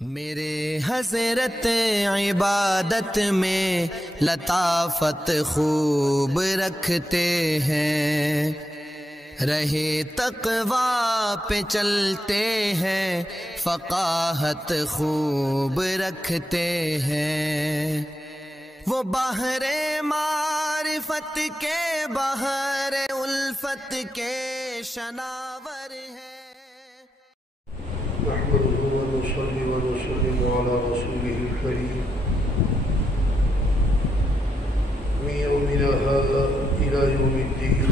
میرے حضرت عبادت میں لطافت خوب رکھتے ہیں، رہے تقویٰ پہ چلتے ہیں، فقاہت خوب رکھتے ہیں۔ وہ بحر معرفت کے بحر الفت کے شناور ہیں۔ نحمده ونصلي ونسلم على رسوله الكريم من يومنا هذا إلى يوم الدين.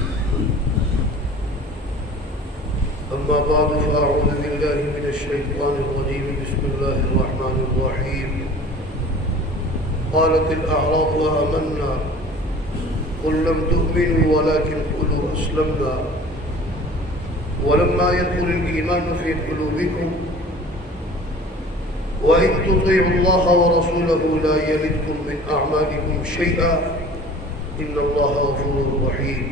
أما بعد فأعوذ بالله من الشيطان الرجيم. بسم الله الرحمن الرحيم. قالت الأعراب آمنا قل لم تؤمنوا ولكن قولوا أسلمنا ولما يدخل الإيمان في قلوبكم وإن تطيعوا الله ورسوله لا يلدكم من أعمالكم شيئا إن الله غفور رحيم.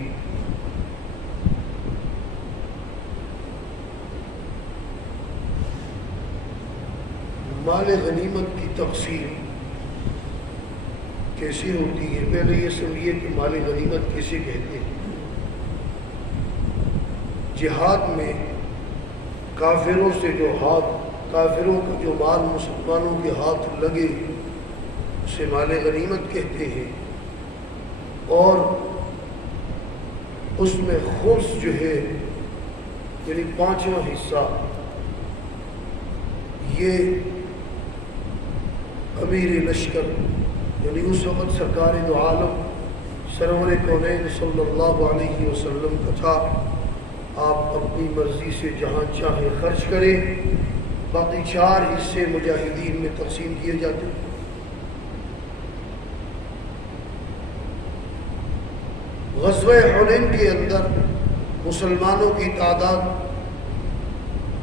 مال غنیمت کی تقسیم کیسے ہوتی ہے؟ پہلے یہ سمجھیے کہ مال غنیمت کیسے کہتے ہیں۔ جہاد میں کافروں سے جو کافروں کا جو مال مسلمانوں کے ہاتھ لگے اسے مال غنیمت کہتے ہیں، اور اس میں خمس جو ہے یعنی 5واں حصہ یہ امیر لشکر یعنی اس وقت سرکار دو عالم سرور کونین صلی اللہ علیہ وسلم کا تھا۔ آپ اپنی مرضی سے جہاں چاہیں خرچ کریں، باقی 4 حصے مجاہدین میں تقسیم کیے جاتے ہیں۔ غزوہ حنین کے اندر مسلمانوں کی تعداد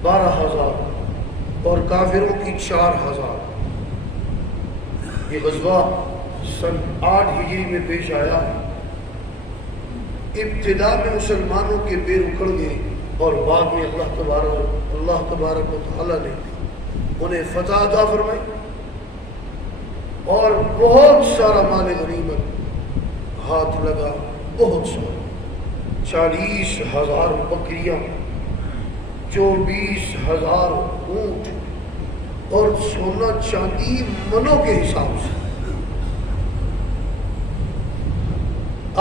12,000 اور کافروں کی 4,000۔ یہ غزوہ سن 8 ہجری میں پیش آیا۔ ابتدا میں مسلمانوں کے پیر اکھڑ گئے اور بعد میں اللہ تبارک و تعالی نے انہیں فتح عطا فرمائی اور بہت سارا مال غنیمت ہاتھ لگا، بہت سارا۔ 40,000 بکریاں، 24,000 اونٹ اور سونا چاندی منوں کے حساب سے۔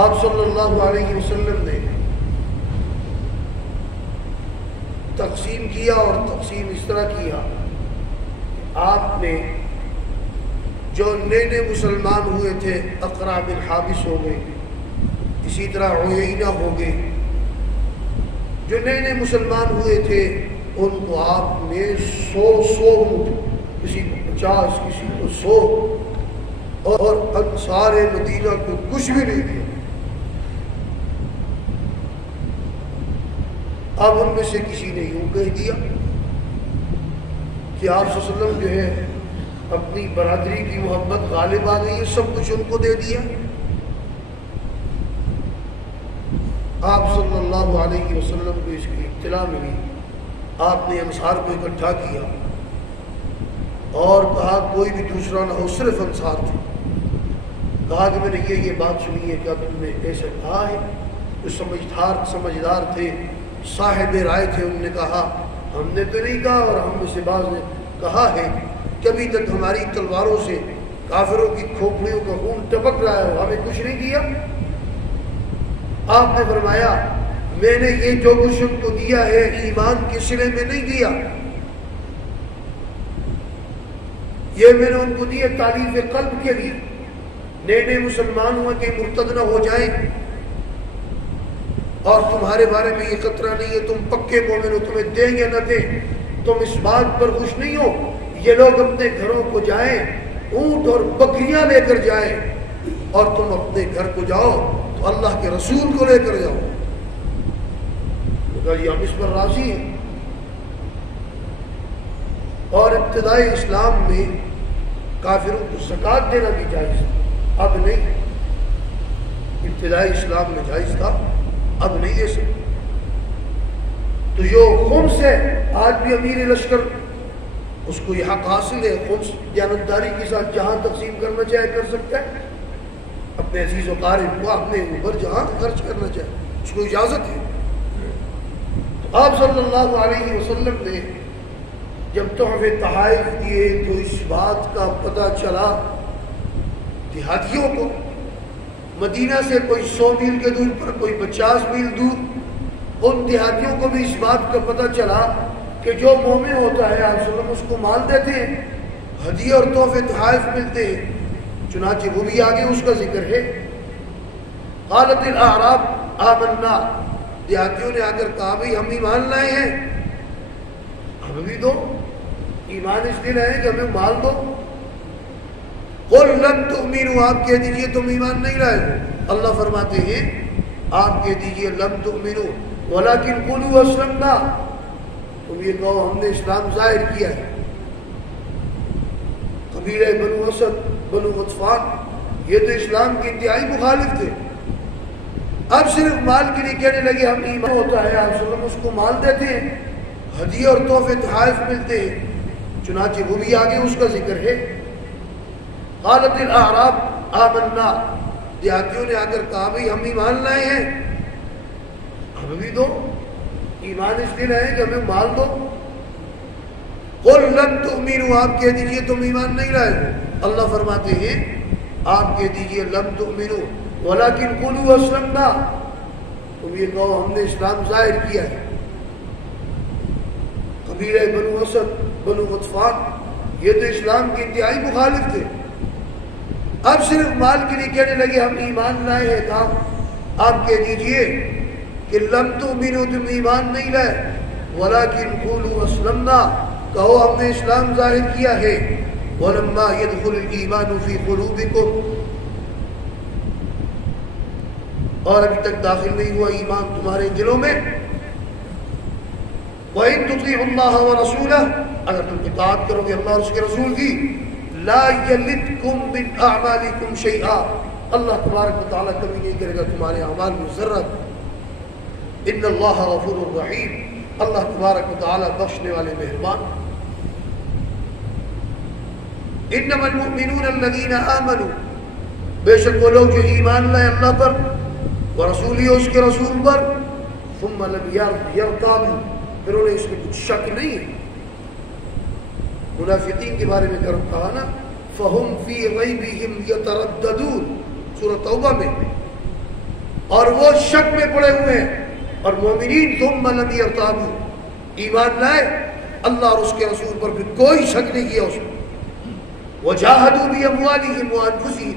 آپ صلی اللہ علیہ وسلم نے تقسیم کیا، اور تقسیم اس طرح کیا کہ آپ نے جو نئے مسلمان ہوئے تھے، اقرع بن حابس ہو گئے، اسی طرح عیینہ ہو گئے، جو نئے مسلمان ہوئے تھے ان کو آپ نے 100 اونٹ، کسی کو 50 کسی کو 100، اور انصار مدینہ کو کچھ بھی نہیں دیا۔ اب ان میں سے کسی نے یوں کہہ دیا کہ آپ صلی اللہ علیہ وسلم جو ہے اپنی برادری کی محبت غالب آ گئی ہے، سب کچھ ان کو دے دیا۔ آپ صلی اللہ علیہ وسلم کو اس کی اطلاع ملی، آپ نے انصار کو اکٹھا کیا اور کہا کوئی بھی دوسرا نہ ہو، صرف انصار تھے۔ کہا کہ میں نے یہ بات سنی ہے، کیا تم نے ایسا کہا ہے؟ جو سمجھدار تھے، صاحب رائے تھے، انہوں نے کہا ہم نے تو نہیں کہا، اور ہم میں سے بعض نے کہا ہے کہ ابھی تک ہماری تلواروں سے کافروں کی کھوپڑیوں کا خون ٹپک رہا ہے، ہمیں کچھ نہیں کیا۔ آپ نے فرمایا میں نے یہ جو کچھ ان کو دیا ہے ایمان کے سلے میں نہیں دیا، یہ میں نے ان کو دیا تعلیف قلب کے لیے۔ نئے مسلمان ہوا کہ مرتد نہ ہو جائیں، اور تمہارے بارے میں یہ خطرہ نہیں ہے، تم پکے مومن ہو، تمہیں دیں یا نہ دیں، تم اس بات پر خوش نہیں ہو۔ یہ لوگ اپنے گھروں کو جائیں، اونٹ اور بکریاں لے کر جائیں، اور تم اپنے گھر کو جاؤ تو اللہ کے رسول کو لے کر جاؤ۔ جی ہم اس پر راضی ہیں۔ اور ابتدائی اسلام میں کافروں کو زکوٰۃ دینا بھی جائز تھا، اب نہیں۔ ابتدائی اسلام میں جائز تھا، اب نہیں دے سکتے۔ تو جو خمس ہے، آج بھی امیر لشکر اس کو یہ حق حاصل ہے، خمس دیانتداری کے ساتھ جہاں تقسیم کرنا چاہے کر سکتا ہے، اپنے عزیز و قارب کو اپنے اوپر جہاں خرچ کرنا چاہے اس کو اجازت ہے۔ تو آپ صلی اللہ علیہ وسلم نے جب تحفے تحائف دیے تو اس بات کا پتہ چلا دیہاتیوں کو، مدینہ سے کوئی 100 میل کے دور پر، کوئی 50 میل دور، ان دیہاتیوں کو بھی اس بات کا پتہ چلا کہ جو مومن ہوتا ہے آپ صلی اللہ علیہ وسلم اس کو مال دیتے ہیں، ہدیے اور تحفے تحائف ملتے ہیں، چنانچہ وہ بھی آگے اس کا ذکر ہے۔ قالت الاعراب آمنا، دیہاتیوں نے آ کر کہا بھئی ہم ایمان لائے ہیں، ہمیں بھی دو، ایمان اس لیے لائے کہ ہمیں مال دو۔ قل لن تؤمنوا، آپ کہہ دیجئے تم ایمان نہیں لائے ہو۔ اللہ فرماتے ہیں آپ کہہ دیجئے لن تؤمنوا ولکن قولوا اسلمنا، تم یہ کہو ہم نے اسلام ظاہر کیا ہے۔ قبیلہ بنو اسد، بنو غطفان، یہ تو اسلام کے انتہائی مخالف تھے، اب صرف مال کے لیے کہنے لگے ہم ایمان ہوتا ہے آپ صلی اللہ علیہ وسلم اس کو مال دیتے ہیں، ہدیے اور تحفے تحائف ملتے ہیں، چنانچہ وہ بھی آگے اس کا ذکر ہے۔ قالت الاعراب آمنا، دیہاتیوں نے آ کر کہا بھئی ہم ایمان لائے ہیں، ہمیں بھی دو، ایمان اس لیے لائے کہ ہمیں مال دو۔ قل لن تؤمنوا، آپ کہہ دیجئے تم ایمان نہیں لائے ہو۔ اللہ فرماتے ہیں آپ کہہ دیجئے لن تؤمنوا ولکن قولوا اسلمنا، تم یہ کہو ہم نے اسلام ظاہر کیا ہے۔ قبیلہ بنو اسد، بنو غطفان، یہ تو اسلام کے انتہائی مخالف تھے، اب صرف مال کے لیے کہنے لگے ہم ایمان لائے ہیں۔ کہا آپ کہہ دیجئے کہ لم تؤمنوا، تم ایمان نہیں لائے، ولکن قولوا اسلمنا، کہو ہم نے اسلام ظاہر کیا ہے۔ ولما يدخل الایمان فی قلوبکم، اور ابھی تک داخل نہیں ہوا ایمان تمہارے دلوں میں۔ وَإِن تُطِيعُوا اللَّهَ وَرَسُولَهُ، اگر تم اطاعت کرو گے اللہ اور اس کے رسول کی، لَا يَلِدْكُمْ مِنْ أَعْمَالِكُمْ شَيْئًا، اللہ تبارک و تعالیٰ کبھی نہیں کرے گا تمہارے اعمال میں ذرت۔ إِنَّ اللَّهَ غَفُورٌ رَحِيمٌ، اللہ تبارک و تعالیٰ بخشنے والے مہربان۔ إِنَّمَا الْمُؤْمِنُونَ الَّذِينَ آمَنُوا، بے شک وہ لوگ جو ایمان لائے اللہ پر ورسولہ، اس کے رسول پر، ثُمَّ لَمْ يَرْتَابُوا، پھر انہیں اس میں کچھ شک نہیں ہے۔ منافقین کے بارے میں کہا نا فَهُمْ فِي غَيْبِهِمْ يَتَرَدَّدُونَ، سورہ توبہ میں، اور وہ شک میں پڑے ہوئے ہیں۔ اور مومنین ثُمَّ لَمْ يَرْتَابُوا، ایمان لائے اللہ اور اس کے رسول پر، پھر کوئی شک نہیں کیا اس میں۔ وَجَاهَدُوا بِأَمْوَالِهِمْ وَأَنفُسِهِمْ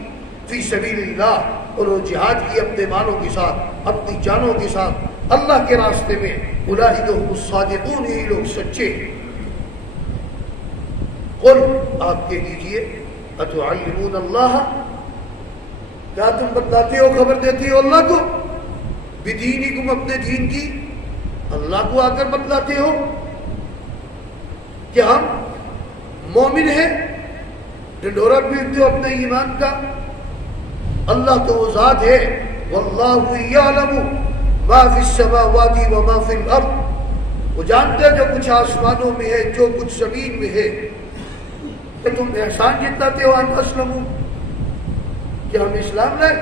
فِي سَبِيلِ اللَّهِ، انہوں نے جہاد کی اپنے مالوں کے ساتھ، اپنی جانوں کے ساتھ اللہ کے راستے میں۔ اولئک هم الصادقون، یہ لوگ سچے۔ قل، آپ کہہ دیجئے اتعلمون اللہ، کیا تم بتاتے ہو، خبر دیتے ہو اللہ کو، بدینکم، اپنے دین کی، اللہ کو آ کر بتلاتے ہو کہ ہم مومن ہیں، ڈنڈورا پیٹتے ہو اپنے ایمان کا۔ اللہ تو وہ ذات ہے، واللہ یعلم ما فی السماوات وما فی الارض، وہ جانتے ہیں جو کچھ آسمانوں میں ہے، جو کچھ زمین میں ہے۔ کہ تم احسان جتلاتے ہو ان اسلموا، کہ ہم اسلام لائے۔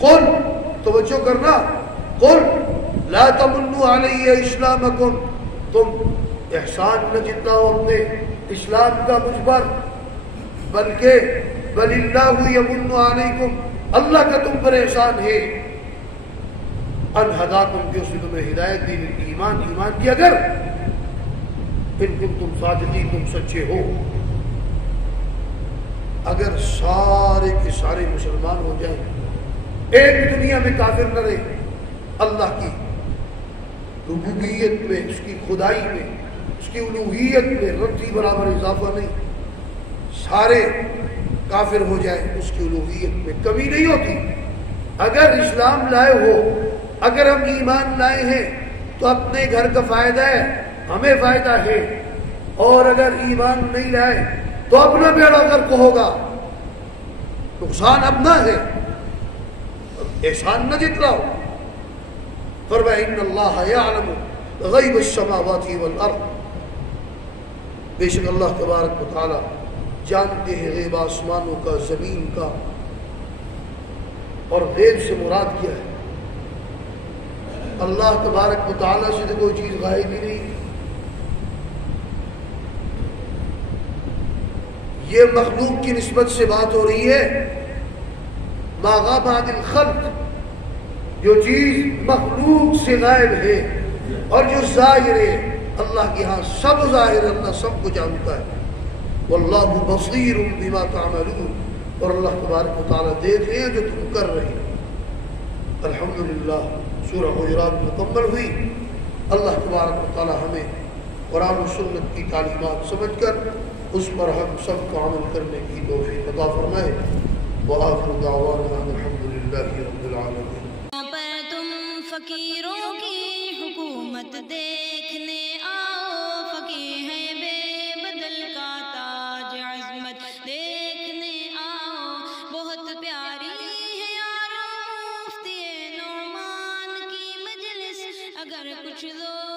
قل، توجہ کرنا، قل لا تمنوا علی اسلامکم، تم احسان نہ جتلاؤ اپنے اسلام کا مجھ پر، بلکہ بل اللہ یمن علیکم، اللہ کا تم پر احسان ہے، ان ہداکم، کہ اس نے تمہیں ہدایت دی، ایمان کی، اگر ان کنتم صادقین، تم سچے ہو۔ اگر سارے کے سارے مسلمان ہو جائیں، ایک دنیا میں کافر نہ رہے، اللہ کی ربوبیت میں، اس کی خدائی میں، اس کی الوہیت میں رتی برابر اضافہ نہیں، سارے کافر ہو جائیں، اس کی الوہیت میں کمی نہیں ہوتی۔ اگر اسلام لائے ہو، اگر ہم ایمان لائے ہیں تو اپنے گھر کا فائدہ ہے، ہمیں فائدہ ہے، اور اگر ایمان نہیں لائے تو اپنا بیڑا غرق ہوگا، نقصان اپنا ہے، احسان نہ جتلاؤ۔ فرمایا ان اللہ یعلم غیب السماوات والارض، بے شک اللہ تبارک و تعالی جانتے ہیں غیب آسمانوں کا، زمین کا، اور غیب سے مراد کیا ہے؟ اللہ تبارک و تعالی سے تو کوئی چیز غائب ہی نہیں۔ یہ مخلوق کی نسبت سے بات ہو رہی ہے، ما غاب عن الخلق، جو چیز مخلوق سے غائب ہے اور جو ظاہر ہے اللہ کے ہاں سب ظاہر ہے، اللہ سب کو جانتا ہے۔ واللہ بصیر بما تعملون، اور اللہ تبارک و تعالیٰ دیکھ رہے ہیں جو تم کر رہے ہیں۔ الحمدللہ سورہ حجرات مکمل ہوئی۔ اللہ تبارک و تعالیٰ ہمیں قرآن و سنت کی تعلیمات سمجھ کر اس پر ہم سب کو عمل کرنے کی توفیق عطا فرمائے۔ وآخر دعوانا الحمدللہ رب العالمین۔ پر تم فقیروں کی حکومت دیکھنے آؤ، فقیر ہے بے بدل کا تاج عظمت دیکھنے آؤ، بہت پیاری ہے یارو مفتی نعمان کی مجلس، اگر کچھ دو